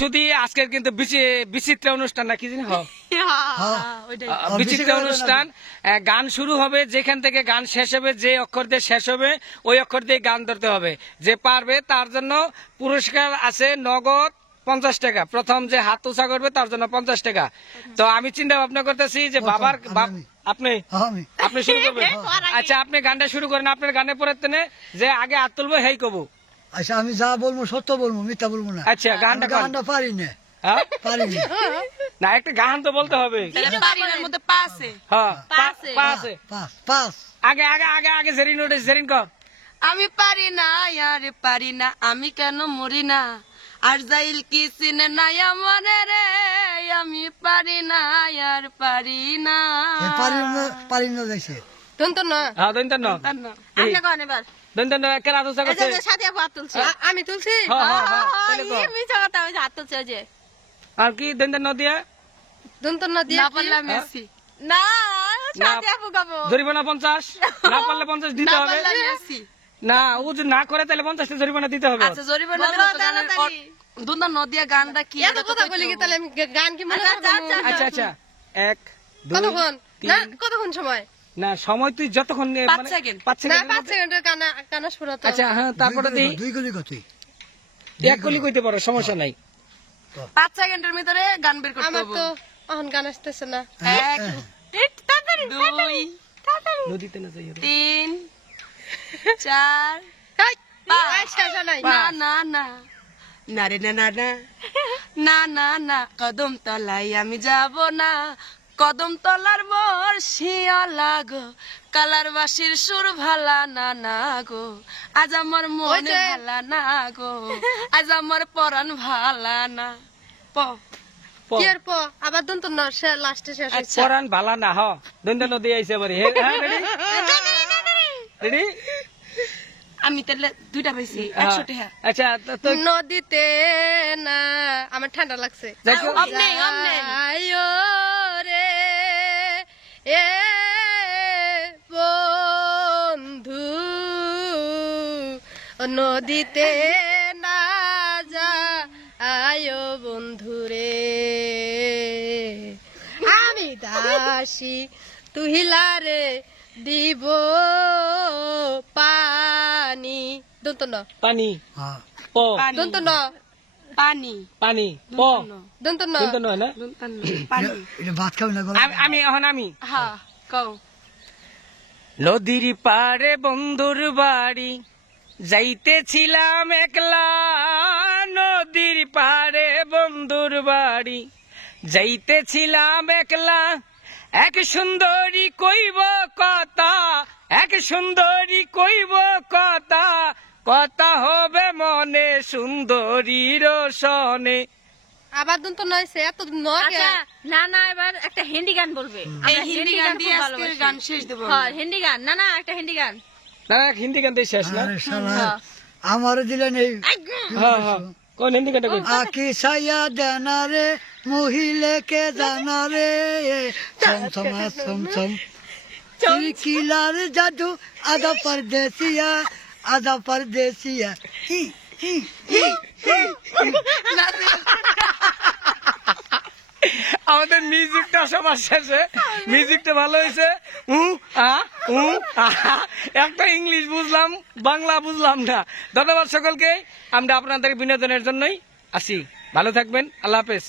শুধু আজকের কিন্তু বিচিত্র অনুষ্ঠান না কি জানি বিচিত্র অনুষ্ঠান। গান শুরু হবে, যেখান থেকে গান শেষ হবে, যে অক্ষর দিয়ে শেষ হবে ওই অক্ষর দিয়ে গান ধরতে হবে। যে পারবে তার জন্য পুরস্কার আছে নগদ 50 টাকা। প্রথম যে হাত উঁচা করবে তার জন্য 50 টাকা। তো আমি চিন্তা ভাবনা করতেছি যে বাবার আপনি শুরু করবেন। আচ্ছা, আপনি গানটা শুরু করেন। আপনার গানের পরে যে আগে হাত তুলবো হেই কবু। আচ্ছা, আমি যা বলবো সত্য বলবো, মিথ্যা বলবো না। আচ্ছা, গানটা পারি না। না, একটা গান তো বলতে হবে। আগে আগে আগে আগে জেরিন ওঠে, জেরিন কর। আমি পারি না আর পারি না, আমি কেন মরি না, আর যাইল কি চিনে নাই মনে রে, আমি পারি না আর পারি না। পারি না যাইছে দন্ত না, হ্যাঁ দন্ত না। আপনি কোন এবার দন্ত না একের হাত উঁচা করছে। সাথে হাত তুলছে, আমি তুলছি। মিছা কথা, আমি হাত তুলছে যে। আর কি দন্ত না দিয়া? দন্ত না দিয়া না পারলাম মেসি না, সাথে আপু গাবো। জরিমানা 50, না পারলে 50 দিতে হবে। না, ও যদি না করে তাহলে 50 জরিমানা দিতে হবে। আচ্ছা, জরিমানা দুন্দা নদিয়া গানটা কি এত কথা বলি কি, তাহলে আমি গান কি মনে করব? আচ্ছা আচ্ছা, 1 2 কতক্ষণ না, কতক্ষণ সময় না, সময় তুই যতক্ষণ 5 সেকেন্ড 5 সেকেন্ড না, 5 সেকেন্ডের কানা শুরু তো। আচ্ছা, হ্যাঁ, তারপরে দেই 2 গুলি কতই, 1 গুলি কইতে পারো, সমস্যা নাই। 5 সেকেন্ডের ভিতরে গান বের করতে হবে। আমার তো এখন গান আসতেছে না। 1 তাড়াতাড়ি 2 তাড়াতাড়ি নদীতে না যাই 3 4 না না না না রে না না না না না না, কদম তলায় আমি যাব না, কদম তলার মোর শিয়ালা গো, কালার বাসির সুর ভালা না না গো, আজ আমার মনে ভালা না গো, আজ আমার পরাণ ভালা না। কি আর প আবার দন্ত না, লাস্টে শেষ হচ্ছে পরাণ ভালা না। হ, দন্ত নদী আইছে বাড়ি। হ্যাঁ, রেডি। আমি তাহলে 2টা পাইছি 100 টাকা। আচ্ছা, তো নদীতে না, আমার ঠান্ডা লাগছে। আয়ো রে এ বন্ধু, নদীতে না যা, আয়ো বন্ধু রে, আমি দাসী তুহিলারে দিব পানি। দন্ত ন পানি, প দন্ত ন পানি, পানি, প দন্ত ন দন্ত নয় না, পানি। এটা ভাত খাও না। আমি হ্যাঁ কও। নদীর পাড়ে বন্ধুর বাড়ি যাইতেছিলাম একলা, নদীর পাড়ে বন্ধুর বাড়ি যাইতেছিলাম একলা, এক সুন্দরী কইব কথা, এক সুন্দরী কইব কথা, কথা হবে মনে সুন্দরীর সনে। আবার দন্ত নয়ছে এত না না, এবার একটা হিন্দি গান বলবে। হিন্দি গান দিয়ে আজকের গান শেষ দেব। হ্যাঁ, হিন্দি গান। না না, একটা হিন্দি গান। না, হিন্দি গান দিয়ে শেষ না। আমারও দিলেন এই। কোন হিন্দি গানটা কই? আকি সায়া দেনা রে মহিলে কে জানা রে, ছম ছমা ছম ছম কিলার জাদু, আধা পরদেশিয়া আধা পরদেশিয়া। আমাদের মিউজিকটা সবার শেষে, মিউজিকটা ভালো হয়েছে। একটা ইংলিশ বুঝলাম, বাংলা বুঝলাম না। ধন্যবাদ সকলকে। আমরা আপনাদের বিনোদনের জন্যই আসি। ভালো থাকবেন। আল্লাহ হাফেজ।